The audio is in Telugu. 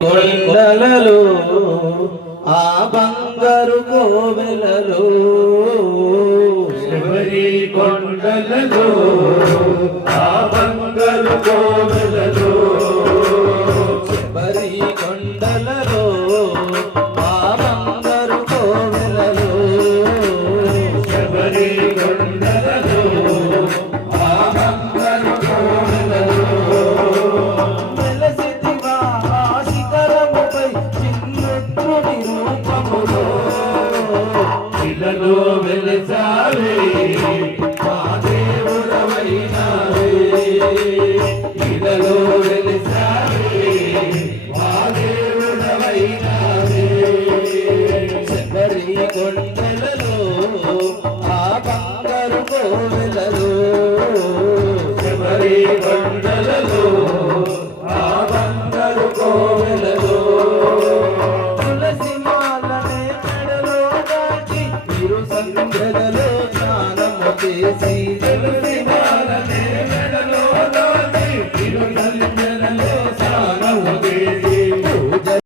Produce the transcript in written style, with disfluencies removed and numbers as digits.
కొండలలో ఆ బంగారు కోవెలలో శబరి కొండలలో ఆ బంగారు కోవెలలో శబరి కొండలలో ఆ బంగారు కోవెలలో శబరి కొండలలో ఆ బంగారు కోవెలలో వెలసితివా ఆ శిఖరముపై చిన్నుత్రుని రూపములో ఇలలో వెలిసావే మా దేవుడవైనావే ఇలలో వెలిసావే మా దేవుడవైనావే శబరి కొండలలో ఆ బంగారు కోవెలలో శబరి కొండలలో ఆ బంగారు కోవెలలో తులసి మాలనే మెడలో దాచి ఇరు సంధ్యలలో స్నానము చేసి